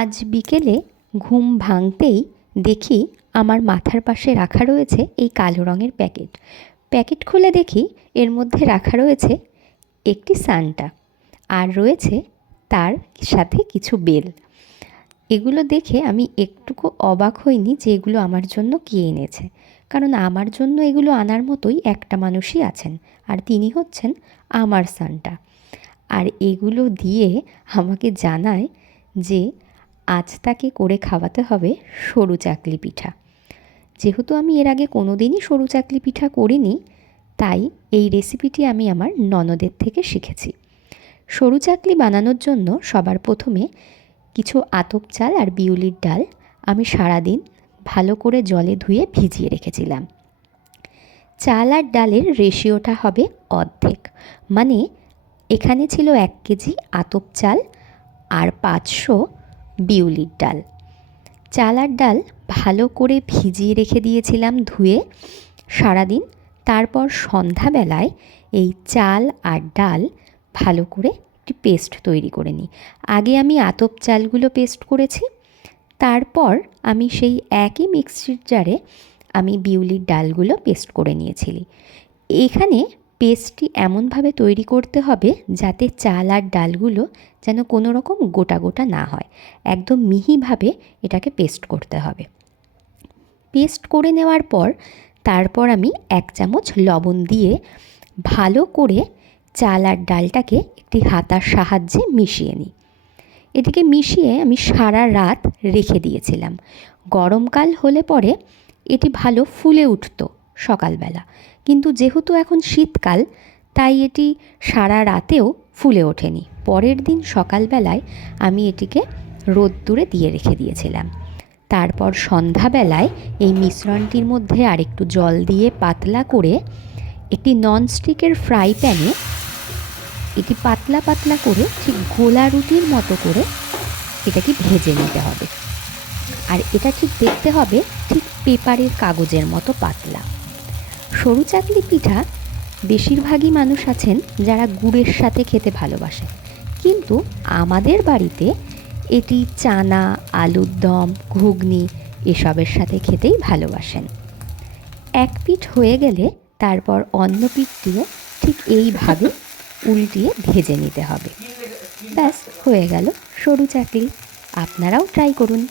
আজ বিকেলে ঘুম ভাঙতেই দেখি আমার মাথার পাশে রাখা রয়েছে এই কালো রঙের প্যাকেট। প্যাকেট খুলে দেখি এর মধ্যে রাখা রয়েছে একটি সান্টা, আর রয়েছে তার সাথে কিছু বেল। এগুলো দেখে আমি একটুকু অবাক হইনি যে এগুলো আমার জন্য কে এনেছে, কারণ আমার জন্য এগুলো আনার মতোই একটা মানুষই আছেন, আর তিনি হচ্ছেন আমার সান্টা। আর এগুলো দিয়ে আমাকে জানায় যে আজ তাকে করে খাওয়াতে হবে সরু চাকলি পিঠা। যেহেতু আমি এর আগে কোনো দিনই সরু চাকলি পিঠা করিনি, তাই এই রেসিপিটি আমি আমার ননদের থেকে শিখেছি। সরু চাকলি বানানোর জন্য সবার প্রথমে কিছু আতপ চাল আর বিউলির ডাল আমি সারাদিন ভালো করে জলে ধুয়ে ভিজিয়ে রেখেছিলাম। চাল আর ডালের রেশিওটা হবে অর্ধেক, মানে এখানে ছিল 1 কেজি আতপ চাল আর 500 বিউলির ডাল। চাল আর ডাল ভালো করে ভিজিয়ে রেখে দিয়েছিলাম ধুয়ে সারাদিন। তারপর সন্ধ্যাবেলায় এই চাল আর ডাল ভালো করে একটি পেস্ট তৈরি করে নিই। আগে আমি আতপ চালগুলো পেস্ট করেছি, তারপর আমি সেই একই মিক্সির জারে আমি বিউলির ডালগুলো পেস্ট করে নিয়েছিলি। এখানে পেস্টটি এমনভাবে তৈরি করতে হবে যাতে চাল আর ডালগুলো যেন কোনো রকম গোটা গোটা না হয়, একদম মিহিভাবে এটাকে পেস্ট করতে হবে। পেস্ট করে নেওয়ার পর তারপর আমি 1 চামচ লবণ দিয়ে ভালো করে চাল আর ডালটাকে একটি হাতার সাহায্যে মিশিয়ে নিই। এটিকে মিশিয়ে আমি সারা রাত রেখে দিয়েছিলাম। গরমকাল হলে পরে এটি ভালো ফুলে উঠত সকালবেলা, কিন্তু যেহেতু এখন শীতকাল তাই এটি সারা রাতেও ফুলে ওঠেনি। পরের দিন সকালবেলায় আমি এটিকে রোদ্দুরে দিয়ে রেখে দিয়েছিলাম। তারপর সন্ধ্যাবেলায় এই মিশ্রণটির মধ্যে আরেকটু জল দিয়ে পাতলা করে একটি ননস্টিকের ফ্রাই প্যানে এটি পাতলা পাতলা করে ঠিক গোলা রুটির মতো করে এটাকে ভেজে নিতে হবে। আর এটা ঠিক দেখতে হবে ঠিক পেপারের কাগজের মতো পাতলা। সরু চাকলি পিঠা বেশিরভাগই মানুষ আছেন যারা গুড়ের সাথে খেতে ভালোবাসে, কিন্তু আমাদের বাড়িতে এটি চানা, আলুর দম, ঘুগনি এসবের সাথে খেতেই ভালোবাসেন। এক পিঠ হয়ে গেলে তারপর অন্য পিঠটিও ঠিক এইভাবে উল্টিয়ে ভেজে নিতে হবে। ব্যাস, হয়ে গেল সরু চাকলি। আপনারাও ট্রাই করুন।